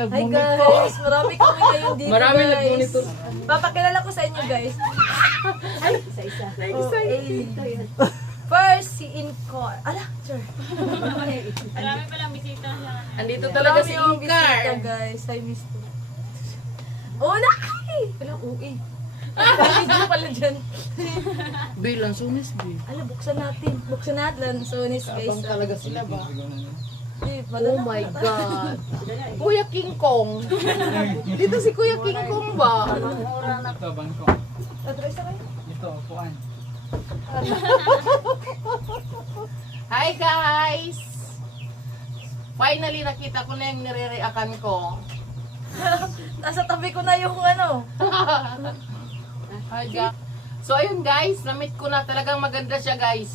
Hi nag-monitor. guys, marami kami ngayon dito Marami guys. nag-monitor. Papakilala ko sa inyo guys. Isa-isa. First, si Inco. Ala, sir. Marami palang bisita siya. Andito talaga si Marami yung bisita, Inkar. guys. Hi, Miss Tu. Oh, nakay! Wala, uwi. Video pala dyan. Bilang sumis, B. Ala, buksan natin. Buksan natin. Lansones, guys. Abang talaga sila ba? Oh my God. Kuya King Kong. Dito si Kuya King Kong ba? Ito, bangko. Atras na kayo. Ito, upuan. Hi guys! Finally nakita ko na yung nire-reakan ko. Nasa tabi ko na yung ano. Hi guys. So ayun guys, na-meet ko na, talagang maganda siya guys.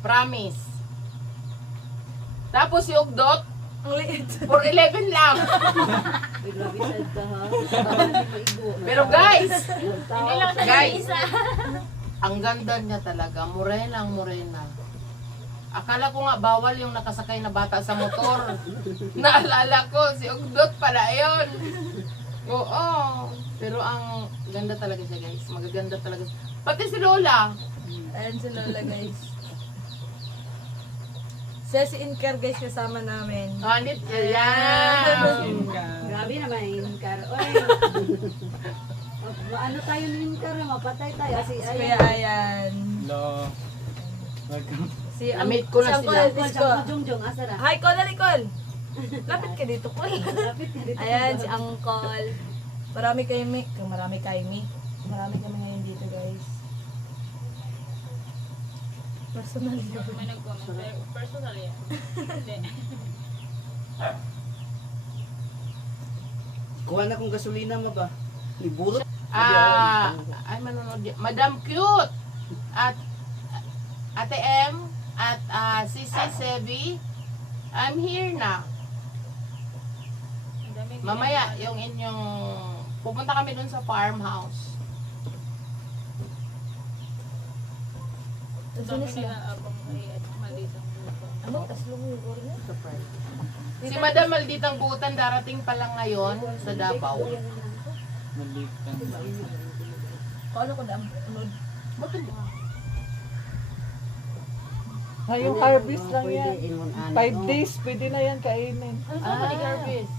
Promise. Tapos si Ugdot, Ang liit. for 11 lang. Grabe sad ka ha. Pero guys, Hindi lang siya Guys. isa. ang ganda niya talaga. Morena ang morena. Akala ko nga bawal yung nakasakay na bata sa motor. Naalala ko, si Ugdot pala yun. Oo. Pero ang ganda talaga siya guys. Magaganda talaga. Pati si Lola. Ayan si Lola, guys. Siya si Inker, guys, kasama namin. Hanit yan. Grabe naman yung Inkar. Oy. Ano tayo ng Inkar? Mapatay tayo. Si Si Kuya Ayan. Hello. Welcome. Si Na-meet ko na si sila. Uncle Isko. Jongjong, asa na? Hi, Col, dali, Col. Lapit ka dito, Col. Lapit ka dito. Ayan, si Uncle. Marami kami. Marami kami. Marami kami ngayon dito, guys. Personal yun. May nag-comment. Personal yan. Hindi. Kuha na kong gasolina mo ba? Iburot? Ay manonood yan. Madam Cute at Ate M at Sisi Sevi, I'm here na. Ang daming Mamaya yung inyong pupunta kami dun sa farmhouse. Ang dami nila abang ay malitang lupa. Ano? Taslong yung ori na? Si Madam Malditang Buutan darating pa lang ngayon sa Davao. Malik lang. Kung ano ko na, unod. Ah, Ano yung harvest lang yan. 5 days, pwede na yan kainin. Ano sa mga garbage?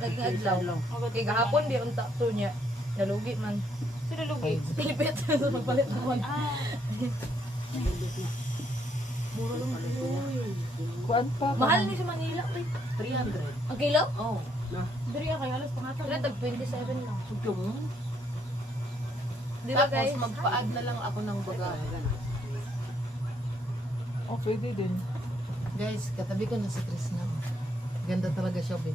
Naging adlaw. Kaya kahapon, di unta to niya. Nalugi man. Sino lugi? Pilipit. Magpalit naman. Kuan pa. Mahal ni sa Manila. 300. Ang kilo? Oh. Diri kay halos pangatag. Sila tag 27 lang. Yung. Di ba, Tapos guys? magpa-add na lang ako ng baga. Oh, pwede din. Guys, katabi ko na si Chris na. Ganda talaga siya, babe.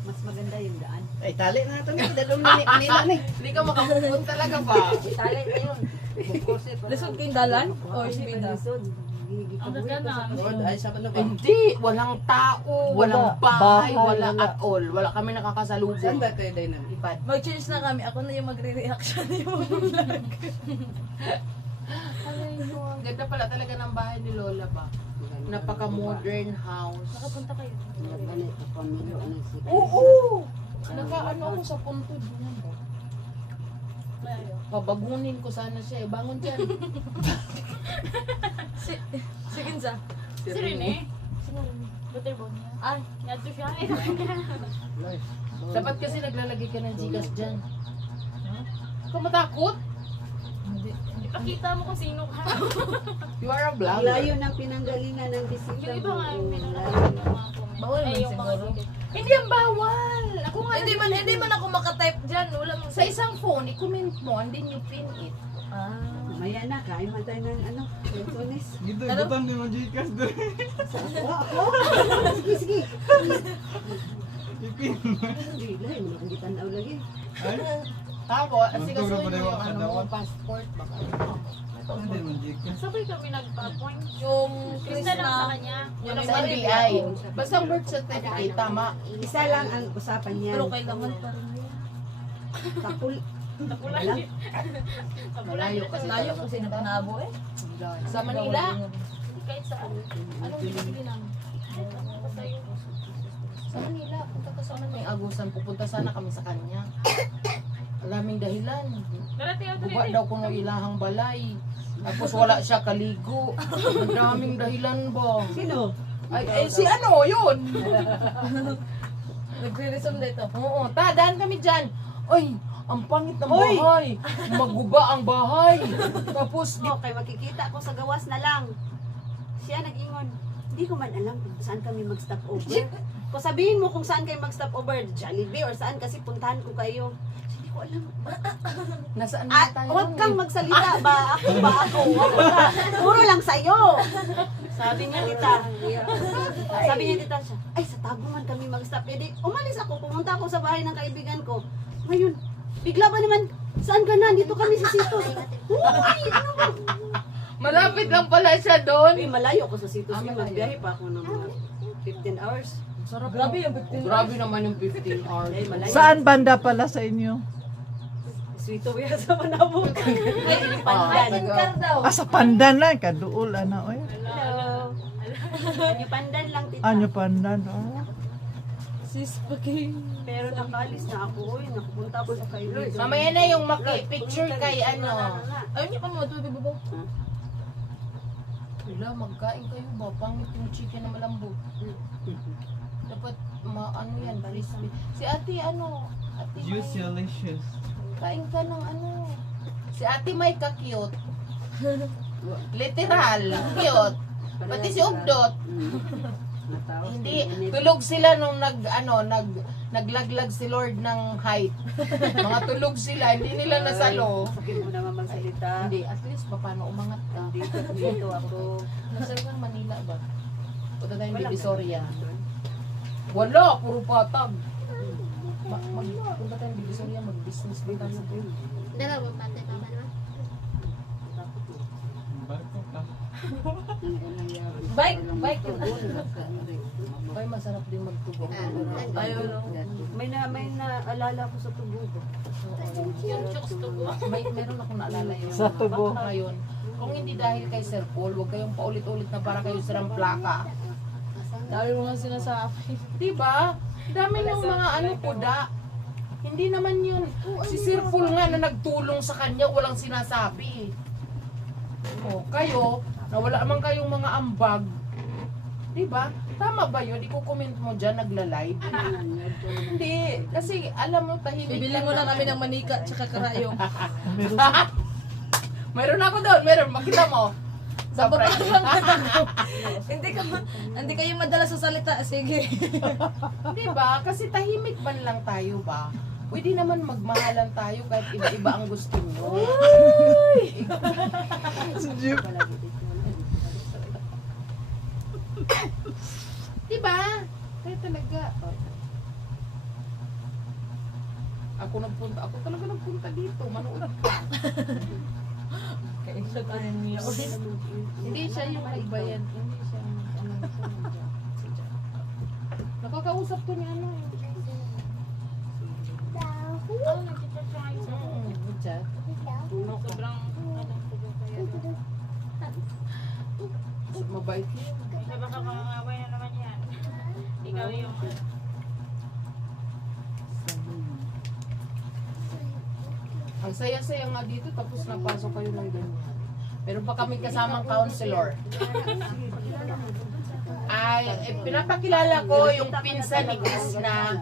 Mas maganda yung daan. Ay, tali na ito. Dalawang nila ni. Hindi ka makamove talaga ba? Tali na yun. Lisod kayong dalan? O isbida? Ang ganda na. Lord, ay, sabi na ba? Hindi, walang tao, walang bahay, wala at all. Wala kami Saan nakakasalubong. ba kayo din? Ipad. Mag-change na kami. Ako na yung magre-reaction yung vlog. Ganda pala talaga ng bahay ni Lola ba? Napaka-modern house. Nakapunta kayo. Oo! Naka-ano ako sa puntod. Pabagunin ko sana siya eh. Bangon dyan. Si Ginza. Si Rene. Butterball niya. Ay, Nadto siya. Dapat kasi naglalagay ka ng gigas dyan. Huwag ka matakot. hindi. Pakita mo kung sino ka. You are a Ang vlogger. layo ng pinanggalingan ng bisita. Yung iba nga yung mo. pinakalaman ng mga comment. Bawal man Ay, yung mga siguro. video. Hindi ang bawal. Ako nga Hindi man ako makatype dyan. Walang sa isang phone, i-comment mo and then you pin it. Ah. Maya na, kain man tayo ng ano, Tunis. Gito, Ano? gutom din mo Gcash doon. Ako? Sige, sige. Ipin. Hindi, lahi mo akong gitanaw lagi. Ay, Tapos, Magturo asikasuhin pa mo rin yung ako ano daw. mo, passport. Baka hindi mo Gcash. Sabay kami nagpa-point. Yung Krista lang sa kanya. Yung sa NBI. Basta birth certificate, tama. Isa lang ang usapan niyan. Pero kailangan pa rin yan. Takul. Tapulan. Alam? Malayo kasi. Layo kasi napanabo eh. Sa Manila. Kahit saan. Anong binibili namin? Kahit ano, basta yung Sa Manila. kasama may agusan. Pupunta sana kami sa kanya. Alaming dahilan. Darati ako Guba daw kuno ilahang balay. Tapos wala siya kaligo. Ang daming dahilan ba? Sino? Ay, si ano, yun. Nagre-resume dito. Oo, daan kami dyan. Ay, ang pangit ng bahay. Maguba ang bahay. Tapos, Okay, makikita ko sa gawas na lang. Siya nag-ingon, hindi ko man alam kung saan kami mag-stop over. Kung sabihin mo kung saan kayo mag-stop over, Jollibee or saan kasi puntahan ko kayo. Hindi ko alam. nasaan na At tayo? huwag kang magsalita. Ba ako? Wag ka. Puro lang sa'yo. Sabi niya tita. Sabi niya tita siya, ay sa Tagum kami mag-stop. E di, umalis ako, pumunta ako sa bahay ng kaibigan ko. Ngayon, bigla ba naman, saan ka na? Dito kami sa Sitos. Uy, ano ba? Malapit lang pala siya doon. Uy, malayo ko sa Sitos. Ah, Yung malayo. magbiyahe pa ako ng mga 15 hours. Sarap. Grabe yung 15 Grabe naman yung 15 hours. Ay, malayo. Saan banda pala sa inyo? Sweeto ya sa Manabog. Ay, Pandan. Car daw. Sa Pandan na, kaduol, ano, oy. Hello. Yung Pandan lang, tita. Anyo Pandan, oh. Sis, pagay. Pero nakaalis na ako. Uy, nakapunta ako sa kaibigan. Mamaya na yung maki-picture kay ano. Ayaw niya pa mo, tuloy ba? Wala, magkain kayo ba? Pangit yung chicken na malambot. Dapat, ano yan, crispy. Si ate, ano? Ate May, Juicy-licious. kain ka ng ano. Si ate May ka-cute. Literal, cute. Pati si Ugdot. Hindi, tulog sila nung naglaglag si Lord ng height. Mga tulog sila, hindi nila nasalo. Sakit mo naman magsalita. Hindi, at least paano umangat ka. Dito ako. Nasaan ka Manila ba? Punta tayong Walang Divisoria. Wala, puro patag. Punta tayong Divisoria, mag-business ba tayo? Dalawa pati pa naman. Bike. Ay, masarap din magtubong. Ayaw lang. May naalala ko sa tubo ko. Yung chokes to go. Meron ako naalala yun. Sa tubo. Baka ngayon, kung hindi dahil kay Sir Paul, huwag kayong paulit-ulit na para kayo sirang plaka. Dami mo nga sinasabi. Diba? Dami ng mga kuda. Hindi naman yun. Si Sir Paul nga na nagtulong sa kanya, walang sinasabi. O, kayo, na wala man kayong mga ambag. Diba? Tama ba yun? I-comment mo dyan, nagla-live. Hindi. Kasi, alam mo, tahimik Bibili mo lang kami ng manika tsaka karayong. Mayroon ako doon. Meron. Makita mo. Sa Hindi kayo madala sa salita. Sige. Diba? Kasi tahimik man lang tayo ba? Pwede naman magmahalan tayo kahit iba-iba ang gusto nyo. Diba? Kaya talaga. Ako talaga nagpunta dito. Manood ka. Kaisa ka rin niya. Hindi siya yung nagbayan. Hindi siya. Nakakausap ko niya ano eh. Oh, nag-chat siya ngayon. Chat. Sobrang anong tubo kaya. Mabait yun. Kaya baka kakaway na naman yan. Ikaw yung Ang saya-saya nga dito tapos napasok kayo ng ganyan. Meron pa kami kasamang counselor. Ay, pinapakilala ko yung pinsan ni Chris na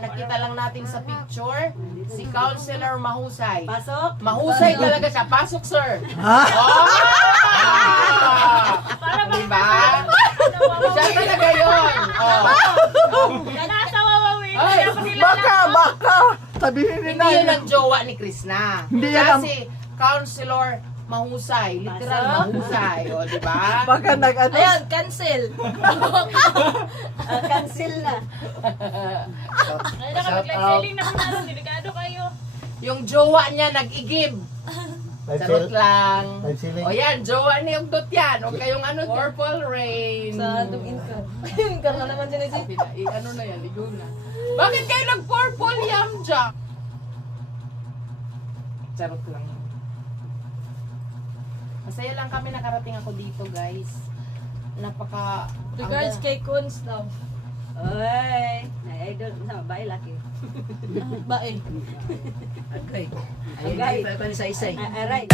nakita lang natin sa picture. Si Counselor Mahusay. Pasok. Mahusay talaga siya. Pasok, sir. Ah! Diba? Siya talaga yun. Oh. nasa wawawin. Ay, Baka! Sabihin Hindi nila yun ang jowa ni Krishna. Hindi yan ang- Kasi Counselor Mahusay. Literal mahusay. O, diba? Baka nag-ano. Ayan, cancel. Cancel na. Ay, nakapag-live selling na kung ano. Delikado kayo. Yung jowa niya nag-igib. Charot lang. O yan, jowa ni Ugdot yan. O kayong ano, Purple Rain. Sa andong income. Income na naman dyan si. Ano na yan, ligo na. Bakit kayo nag-purple yam jack? Charot lang. Masaya lang kami nakarating ako dito, guys. Napaka... Regards kay Kunz daw. Oy, ay idol sa babae laki. Bae. Agay. Agay. Ayun, pa sa isay. Aray.